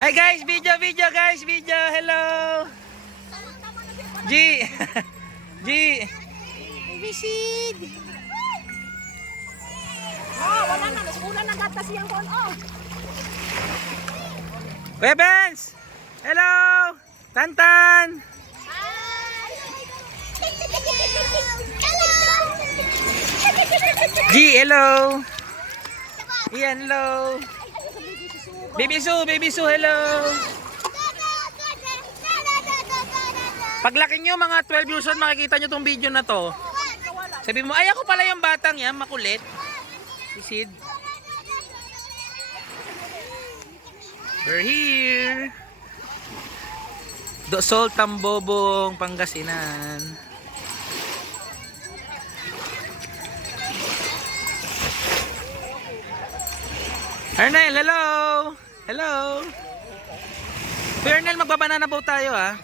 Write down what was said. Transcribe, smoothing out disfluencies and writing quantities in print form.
Hi guys, video guys, video. Hello. G. G. Bisid. Oh, wala na. Nasukulan na gata siyang kon. Oh. Webens. Hello. Tantan. G, hello. Ian, hello. Baby Sue, hello. Paglaki nyo mga 12 years old, makikita nyo tong video na to. Sabi mo, ay ako pala yung batang yan, makulit. Si Sid. We're here. Dosol, Tambobong, Pangasinan. Ernel, hello. Hello. Ernel, magbabanana boat tayo ha.